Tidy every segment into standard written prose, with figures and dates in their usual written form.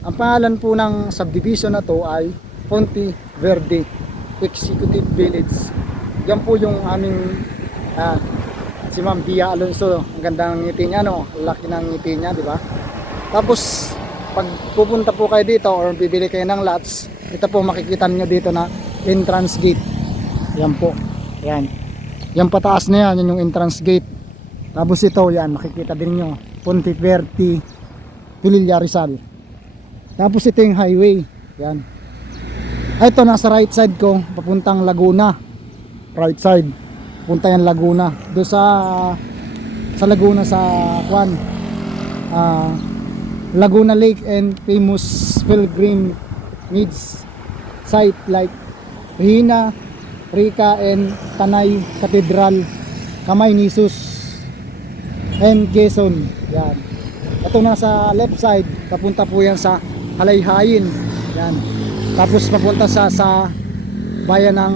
Ang pangalan po ng subdivision na to ay Ponte Verde Executive Village. Yan po yung aming si Ma'am Dia Alonso. Ang ganda ng ngiti niya, no? Laki ng ngiti niya, di ba? Tapos pag pupunta po kayo dito or bibili kayo ng lots, ito po makikita niyo dito na entrance gate. Yan po. Yan. Yan pataas na yan, yan yung entrance gate. Tapos ito, yan, makikita din nyo, Ponte Verde, Pililla, Rizal. Tapos ito yung highway. Yan. Ito, nasa right side ko, papuntang Laguna. Right side. Punta yan Laguna. Doon sa Laguna, sa Kwan. Laguna Lake and famous pilgrimage site like Hina, Rica and Tanay Cathedral, Kamay ni Jesus and Quezon. Yan. Ito nasa left side, papunta po yan sa Halayhayin. Yan. Tapos papunta sa bayan ng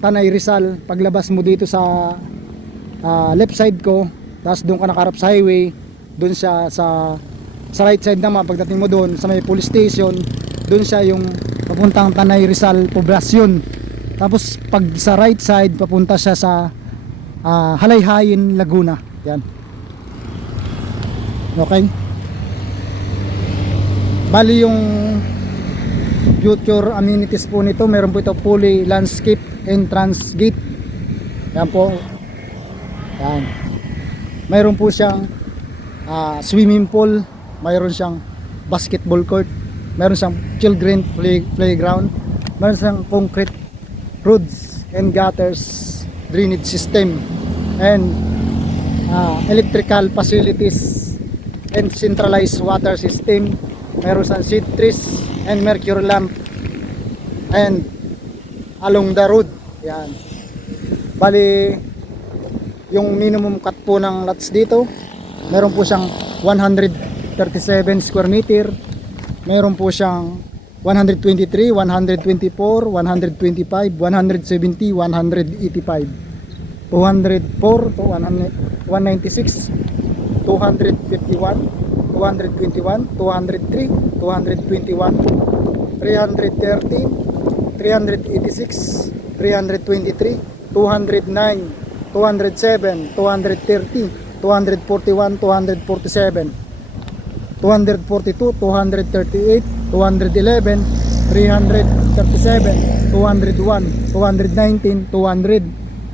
Tanay, Rizal. Paglabas mo dito sa left side ko, tapos doon ka nakarap sa highway, doon siya sa right side naman. Pagdating mo doon sa may police station, doon siya yung papuntang Tanay, Rizal Poblacion. Tapos pag sa right side, papunta siya sa Halayhayin, Laguna. Yan. Okay. Bali yung future amenities po nito, meron po ito fully landscape entrance gate. Yan po. Yan. Mayroon po siyang swimming pool, mayroon siyang basketball court, mayroon siyang children playground, mayroon siyang concrete roads and gutters, drainage system, and electrical facilities and centralized water system. Meron siyang seed trees and mercury lamp and along the road. Yan. Bali yung minimum cut po ng lots dito, meron po siyang 137 square meter, meron po siyang 123, 124, 125, 170, 185, 204 to 196, 251, 221, 203, 221, 313, 386, 323, 209, 207, 230, 241, 247, 242, 238, 211, 337, 201, 219, 200,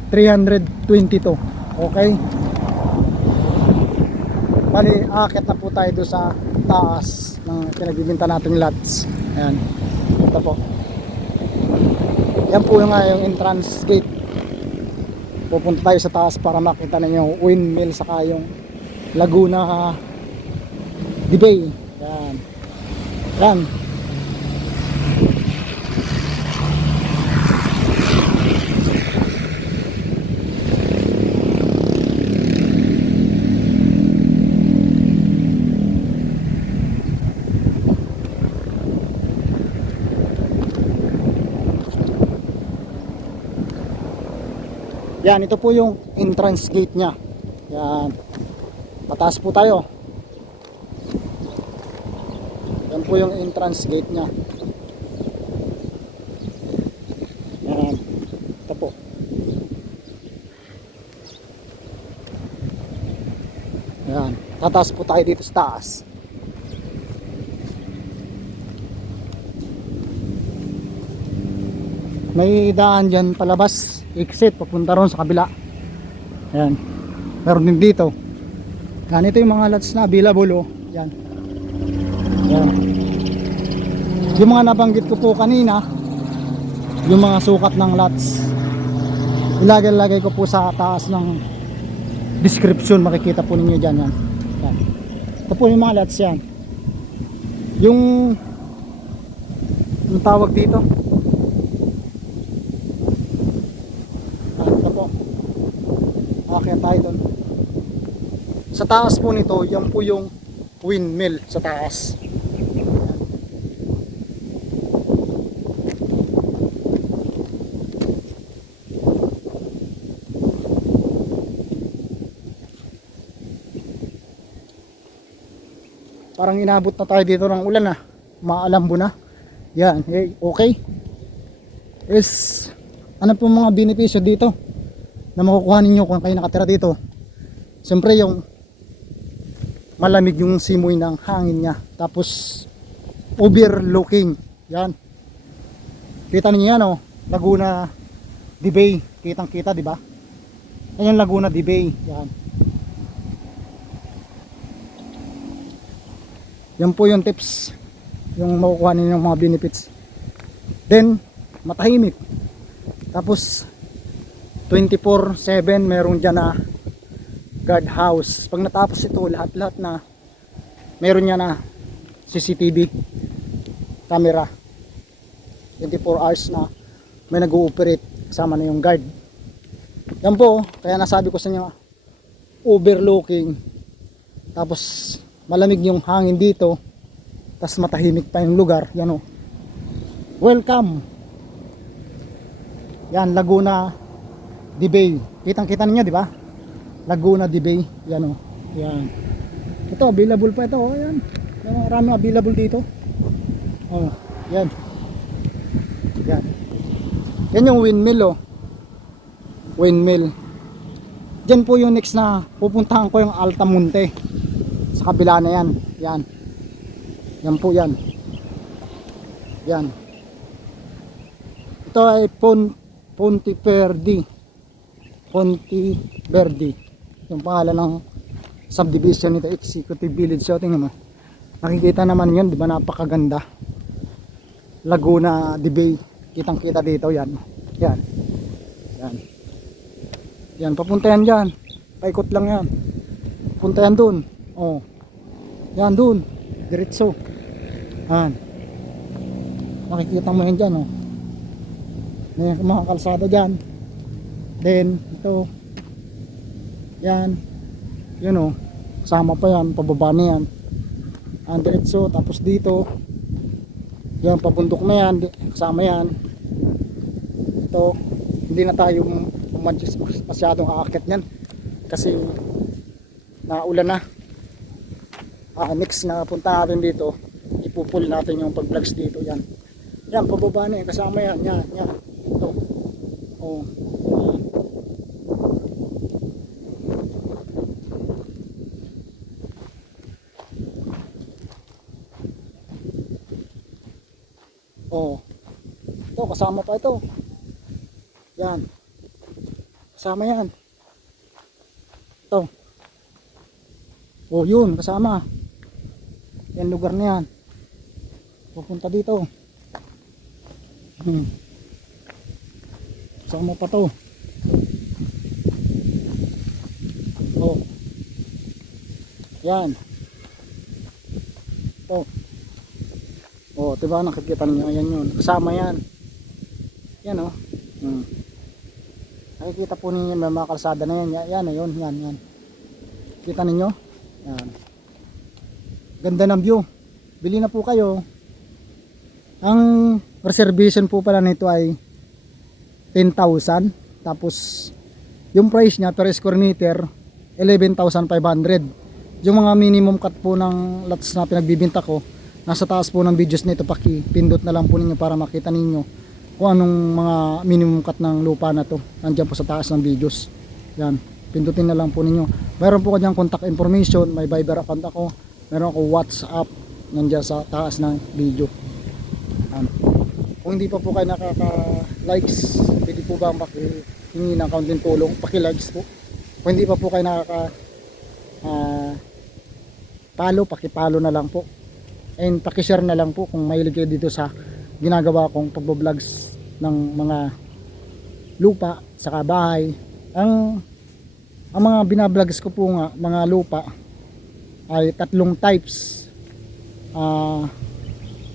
322. Okay? Bali, akit na po tayo doon sa taas ng pinagbibinta natin lots. Ayan. Ito po. Yan po yung entrance gate. Pupunta tayo sa taas para makita na yung windmill saka yung Laguna the Bay. Yan. Yan. Yan, ito po yung entrance gate nya. Yan. Pataas po tayo. Yan po yung entrance gate nya. Yan. Ito po. Yan. Tataas po tayo dito sa taas. May daan dyan palabas, exit, papunta ron sa kabila. Ayan. Meron din dito. Yan, ito yung mga lots na available, oh. Yan. Yan. Yung mga nabanggit ko po kanina, yung mga sukat ng lots, ilagay ko po sa taas ng description. Makikita po ninyo dyan. Yan. Yan. Ito po yung mga lots yan. Yung tawag dito, kaya tayo doon. Sa taas po nito, yan po yung windmill sa taas. Parang inabot na tayo dito ng ulan ah. maalambo na. Yan, okay. Is ano po mga benepisyo dito na makukuha ninyo kung kayo nakatira dito? Siyempre yung malamig yung simoy ng hangin niya. Tapos overlooking. Yan. Kita niyo yan, oh. Laguna de Bay. Kitang-kita, di ba? Ayan Laguna de Bay. Yan. Yan po yung tips, yung makukuha ninyo ng mga benefits. Then matahimik. Tapos 24/7 meron dyan na guard house. Pag natapos ito, lahat-lahat na meron niya na CCTV camera. 24 hours na may nag-ooperate, kasama na yung guard. Yan po, kaya nasabi ko sa inyo, overlooking. Tapos malamig yung hangin dito. Tapos matahimik pa yung lugar. Yan o. Welcome. Yan, Laguna de Bay. Kitang-kita ninyo, di ba? Laguna de Bay. Yan o. Yan. Ito, available pa ito. O, yan. Maraming available dito. O, yan. Yan. Yan yung windmill, o. Windmill. Diyan po yung next na pupuntahan ko, yung Altamonte. Sa kabila na yan. Yan. Yan po yan. Yan. Ito ay Ponte Verde. Ponte Verde. Yung pangalan ng subdivision nito, Executive Village. So tingnan mo. Nakikita naman yun, di ba, napakaganda. Laguna de Bay. Kitang-kita dito yan. Yan. Yan. Yan, papunta yan dyan. Paikot lang yan. Punta yan dun. Oh. Yan dun. Diretso. Yan. Makikita mo yan dyan, oh. May mga kalsada dyan. Then ito. Yan. Yun, oh. Kasama pa yan. Pababa na yan. Yan, diretso. Tapos dito. Yan, pabundok na yan. Kasama yan. Ito. Hindi na tayo masyadong aakyat yan. Kasi naulan na. Next na punta natin dito, ipupul natin yung pag-vlogs dito. Yan. Yan, pababa na yan. Kasama yan. Yan. Yan. Ito. Oh. Oh. Ito, kasama pa ito. Yan. Kasama yan. Ito. Oh, yun, kasama. Yan lugar na yan. Pupunta dito. Kasama pa to. Oh. Yan. Ito. Oh, diba nakikita niyo, ayan yun. Kasama yan. Yan, oh. Nakikita po ninyo may mga kalsada na yan. Yan, yun, yan, yan. Kita ninyo? Yan. Ganda ng view. Bili na po kayo. Ang reservation po pala nito ay 10,000. Tapos yung price niya per square meter 11,500. Yung mga minimum cut po ng lots na pinagbibinta ko, nasa taas po ng videos nito. Paki-pindot na lang po ninyo para makita ninyo kung anong mga minimum cut ng lupa na to. Nandiyan po sa taas ng videos. Yan, pindutin na lang po ninyo. Meron po kanyang contact information, may Viber account ako, meron ako WhatsApp, nandiyan sa taas ng video. Yan. Kung hindi pa po kayo nakaka-likes, pwede po ba makihingi ng kaunting tulong, paki-likes po. Kung hindi pa po kayo follow, paki-follow na lang po. And paki-share na lang po kung mahilig kayo dito sa ginagawa kong pagbo-vlogs ng mga lupa saka bahay. Ang mga binablogs ko po nga mga lupa ay tatlong types.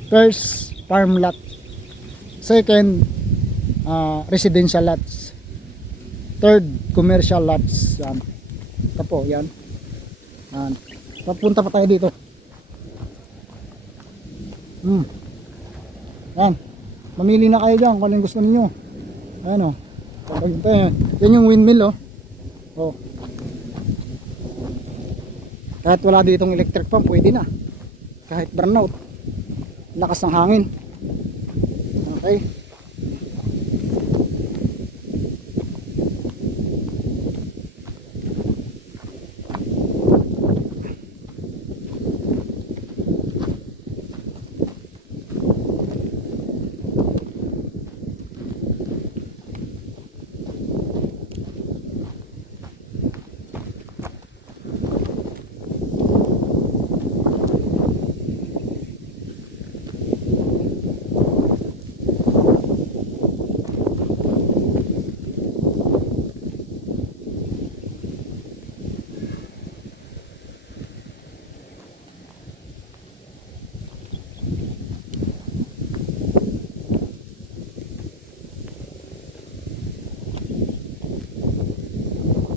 First, farm lot. Second, residential lots. Third, commercial lots. Yan. Ito po, yan. Yan. Papunta pa tayo dito. Yan. Mamili na kayo dyan kung ano yung gusto ninyo. Ayan, o. Yan yung windmill, o. Oh. Kahit wala ditong electric pump, pwede na. Kahit burnout. lakas ng hangin. Okay.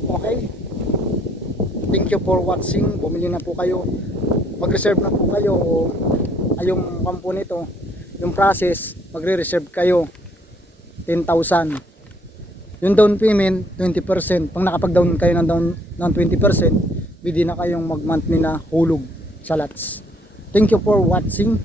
Okay. Thank you for watching. Bumili na po kayo. Mag-reserve na po kayo. Ay yung kampo nito, yung process, magre-reserve kayo 10,000. Yung down payment 20%. Pag nakapag-down kayo ng down ng 20%, pwede na kayong mag-monthly na hulog sa lots. Thank you for watching.